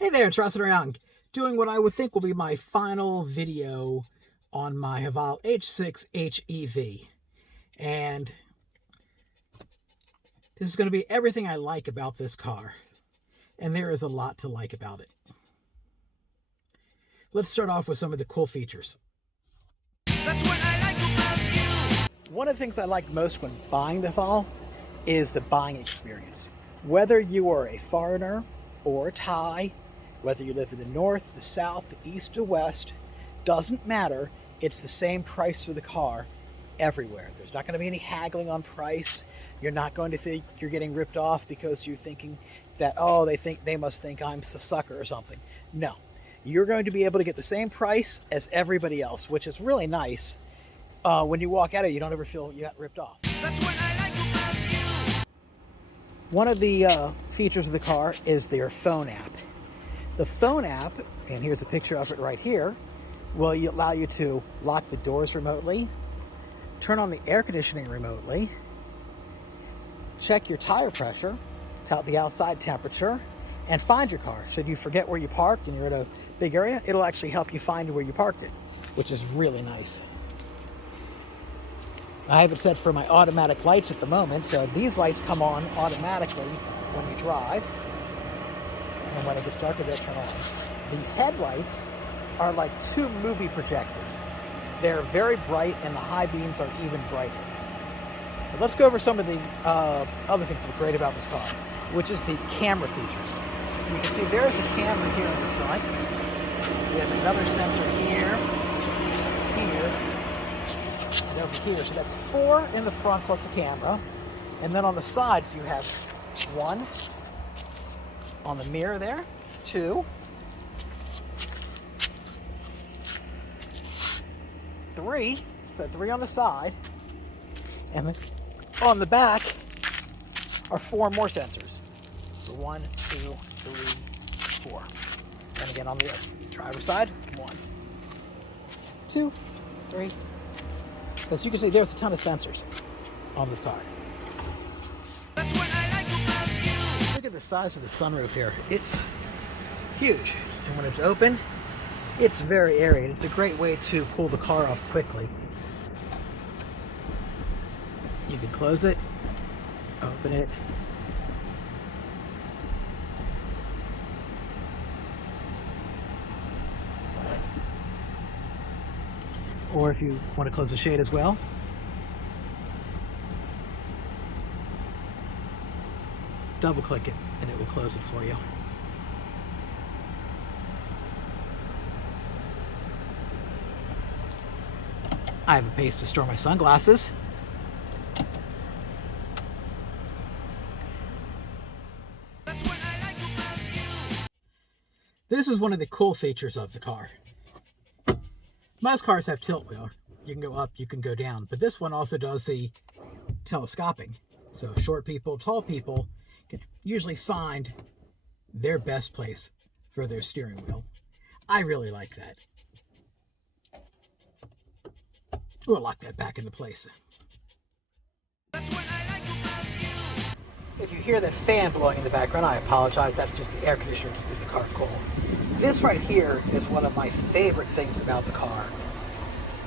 Hey there, it's around doing what I would think will be my final video on my Haval H6 HEV. And this is going to be everything I like about this car. And there is a lot to like about it. Let's start off with some of the cool features. That's what I like about you. One of the things I like most when buying the Haval is the buying experience. Whether you are a foreigner or a Thai, whether you live in the north, the south, the east, or west, doesn't matter. It's the same price for the car everywhere. There's not going to be any haggling on price. You're not going to think you're getting ripped off because you're thinking that, oh, they must think I'm a sucker or something. No, you're going to be able to get the same price as everybody else, which is really nice. When you walk out of it, you don't ever feel you got ripped off. That's what I like about you. One of the features of the car is their phone app. The phone app, and here's a picture of it right here, will allow you to lock the doors remotely, turn on the air conditioning remotely, check your tire pressure, tell the outside temperature, and find your car. Should you forget where you parked and you're in a big area, it'll actually help you find where you parked it, which is really nice. I have it set for my automatic lights at the moment, so these lights come on automatically when you drive. And when it gets darker, they'll turn on. The headlights are like two movie projectors. They're very bright, and the high beams are even brighter. But let's go over some of the other things that are great about this car, which is the camera features. You can see there's a camera here in the front. We have another sensor here, and over here. So that's 4 in the front plus a camera. And then on the sides, you have 1 on the mirror there, 2, 3, so 3 on the side, and then on the back are 4 more sensors. So 1, 2, 3, 4. And again on the driver's side, 1, 2, 3. As you can see, there's a ton of sensors on this car. That's what I like about you. Look at the size of the sunroof here. It's huge. And when it's open, it's very airy. And it's a great way to cool the car off quickly. You can close it, open it. Or if you want to close the shade as well. Double click it and it will close it for you. I have a place to store my sunglasses. That's what I like about you. This is one of the cool features of the car. Most cars have tilt wheel. You can go up, you can go down, but this one also does the telescoping. So short people, tall people can usually find their best place for their steering wheel. I really like that. We'll lock that back into place. That's what I like about you. If you hear that fan blowing in the background, I apologize. That's just the air conditioner keeping the car cool. This right here is one of my favorite things about the car.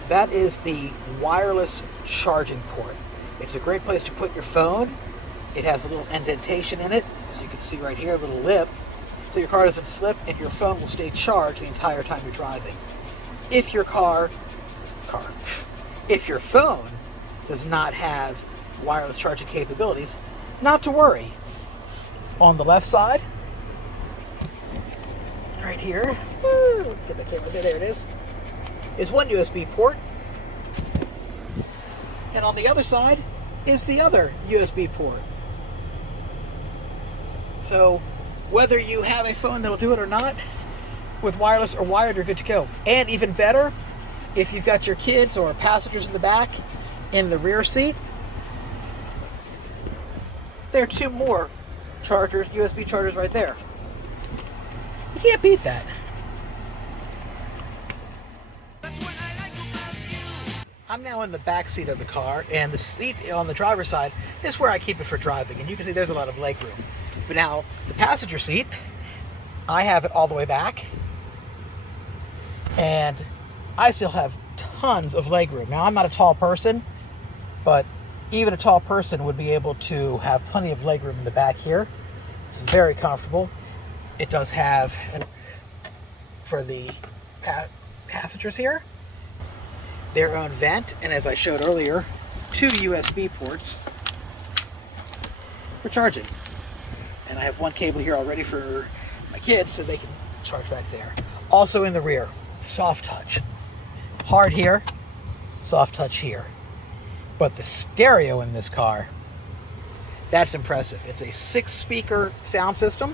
That is the wireless charging port. It's a great place to put your phone. It has a little indentation in it, so you can see right here, a little lip, so your car doesn't slip and your phone will stay charged the entire time you're driving. If your if your phone does not have wireless charging capabilities, not to worry. On the left side, right here, let's get the camera there it is one USB port. And on the other side is the other USB port. So whether you have a phone that'll do it or not, with wireless or wired, you're good to go. And even better, if you've got your kids or passengers in the back in the rear seat, there are 2 more chargers, USB chargers right there. You can't beat that. That's what I like about you. I'm now in the back seat of the car, and the seat on the driver's side is where I keep it for driving. And you can see there's a lot of leg room. But now the passenger seat, I have it all the way back, and I still have tons of legroom. Now, I'm not a tall person, but even a tall person would be able to have plenty of legroom in the back here. It's very comfortable. It does have, for the passengers here, their own vent, and as I showed earlier, 2 USB ports for charging. And I have one cable here already for my kids so they can charge back there. Also in the rear, soft touch. Hard here, soft touch here. But the stereo in this car, that's impressive. It's a 6-speaker sound system,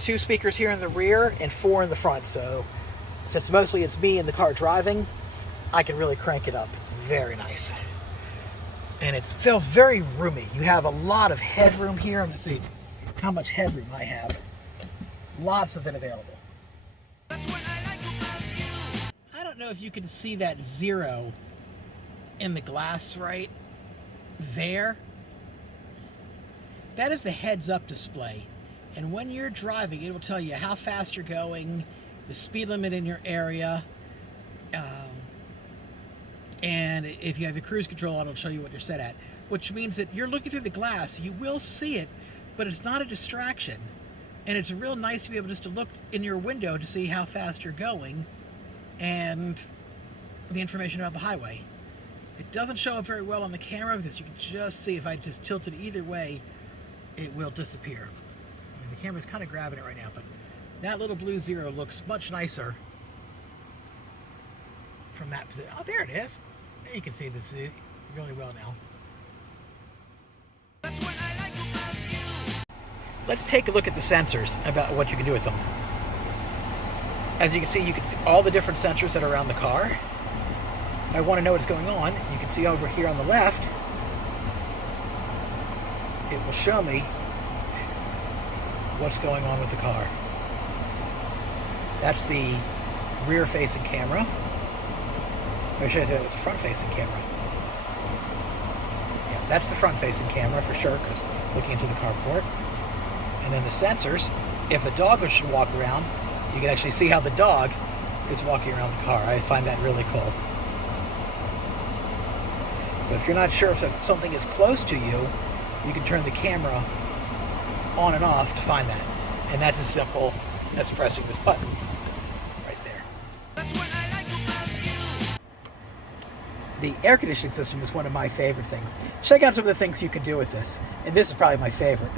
2 speakers here in the rear and 4 in the front. So since mostly it's me in the car driving, I can really crank it up. It's very nice. And it feels very roomy. You have a lot of headroom here. I'm gonna see how much headroom I have. Lots of it available. That's what I like about you. I don't know if you can see that 0 in the glass right there. That is the heads-up display. And when you're driving, it will tell you how fast you're going, the speed limit in your area, and if you have the cruise control, it'll show you what you're set at, which means that you're looking through the glass. You will see it, but it's not a distraction. And it's real nice to be able just to look in your window to see how fast you're going and the information about the highway. It doesn't show up very well on the camera because you can just see if I just tilt it either way, it will disappear. I mean, the camera's kind of grabbing it right now, but that little blue 0 looks much nicer from that position. Oh, there it is. There you can see this really well now. That's what I like about you. Let's take a look at the sensors, about what you can do with them. As you can see all the different sensors that are around the car. If I want to know what's going on, you can see over here on the left, it will show me what's going on with the car. That's the rear-facing camera. I should have said it was a front-facing camera. Yeah, that's the front-facing camera for sure, because looking into the carport. And then the sensors, if the dog should walk around, you can actually see how the dog is walking around the car. I find that really cool. So if you're not sure if something is close to you, you can turn the camera on and off to find that. And that's as simple as pressing this button right there. That's what I like about you. The air conditioning system is one of my favorite things. Check out some of the things you can do with this. And this is probably my favorite.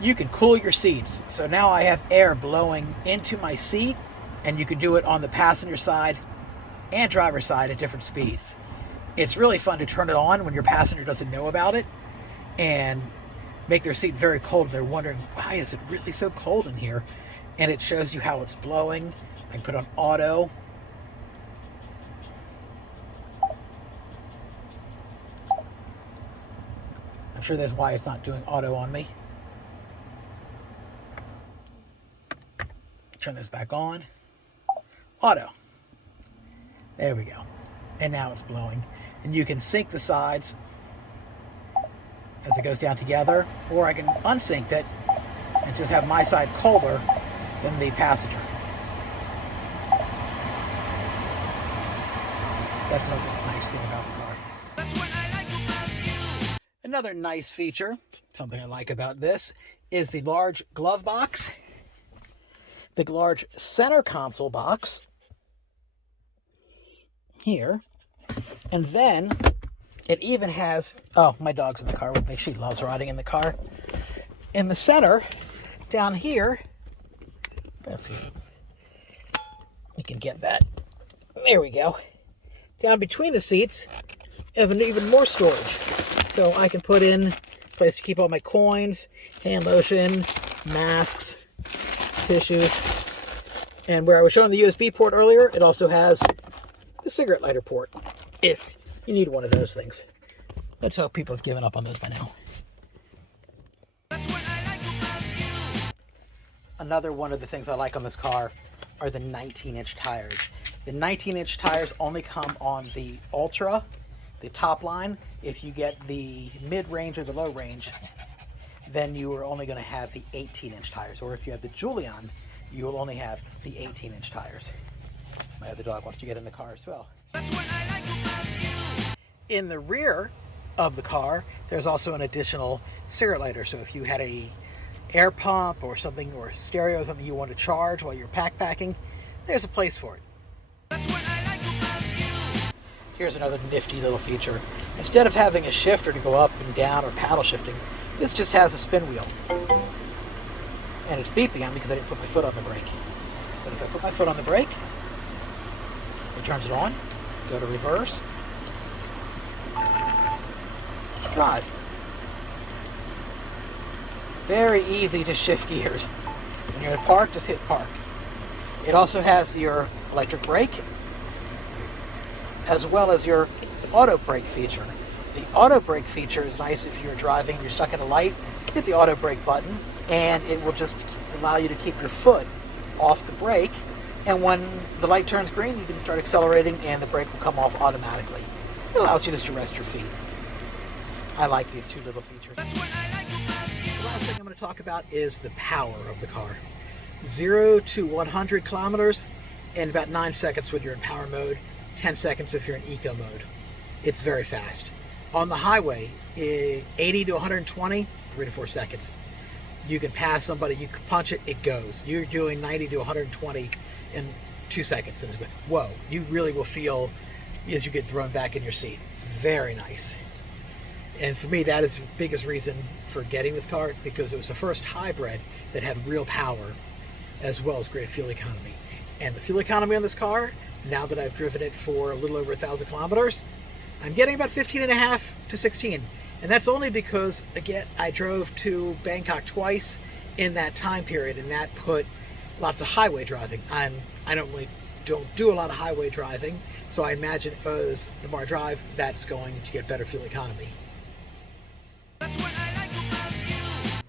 You can cool your seats. So now I have air blowing into my seat, and you can do it on the passenger side and driver's side at different speeds. It's really fun to turn it on when your passenger doesn't know about it and make their seat very cold. They're wondering, why is it really so cold in here? And it shows you how it's blowing. I can put on auto. I'm sure that's why it's not doing auto on me. Turn this back on. Auto. There we go. And now it's blowing. And you can sync the sides as it goes down together, or I can unsync it and just have my side colder than the passenger. That's another nice thing about the car. That's what I like about you. Another nice feature, something I like about this, is the large glove box, the large center console box here, and then it even has, oh, my dog's in the car with me. She loves riding in the car. In the center, down here, let's see if you can get that. There we go. Down between the seats, I have even more storage. So I can put in a place to keep all my coins, hand lotion, masks, tissues. And where I was showing the USB port earlier, it also has the cigarette lighter port, if you need one of those things. Let's hope people have given up on those by now. That's what I like about you. Another one of the things I like on this car are the 19-inch tires. The 19-inch tires only come on the Ultra, the top line. If you get the mid-range or the low range, then you are only going to have the 18-inch tires. Or if you have the Julian, you will only have the 18-inch tires. My other dog wants to get in the car as well. That's what I like about you. In the rear of the car, there's also an additional cigarette lighter. So if you had a air pump or something, or stereo or something you want to charge while you're packing, there's a place for it. That's what I like about you. Here's another nifty little feature. Instead of having a shifter to go up and down or paddle shifting, this just has a spin wheel. And it's beeping on me because I didn't put my foot on the brake. But if I put my foot on the brake, it turns it on, go to reverse, drive. Very easy to shift gears. When you're in park, just hit park. It also has your electric brake, as well as your auto brake feature. The auto brake feature is nice if you're driving, you're stuck at a light, hit the auto brake button, and it will just allow you to keep your foot off the brake. And when the light turns green, you can start accelerating and the brake will come off automatically. It allows you just to rest your feet. I like these two little features. That's what I like about you. The last thing I'm going to talk about is the power of the car. 0 to 100 kilometers in about 9 seconds when you're in power mode, 10 seconds if you're in eco mode. It's very fast. On the highway, 80 to 120, 3 to 4 seconds. You can pass somebody, you can punch it, it goes. You're doing 90 to 120 in 2 seconds. And it's like, whoa, you really will feel as you get thrown back in your seat. It's very nice. And for me, that is the biggest reason for getting this car, because it was the first hybrid that had real power as well as great fuel economy. And the fuel economy on this car, now that I've driven it for a little over 1,000 kilometers, I'm getting about 15.5 to 16. And that's only because, again, I drove to Bangkok twice in that time period, and that put lots of highway driving. I don't do a lot of highway driving, so I imagine as the more I drive, that's going to get better fuel economy. That's what I like about you.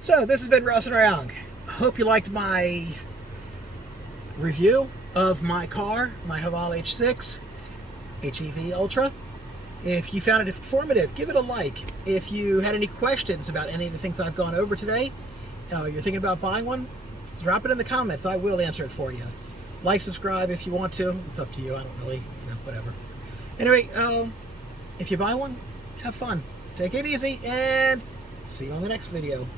So this has been Russ and Young. I hope you liked my review of my car, my Haval H6 HEV Ultra. If you found it informative, give it a like. If you had any questions about any of the things I've gone over today, you're thinking about buying one, drop it in the comments. I will answer it for you. Like, subscribe if you want to. It's up to you. I don't really, whatever. Anyway, if you buy one, have fun. Take it easy, and see you on the next video.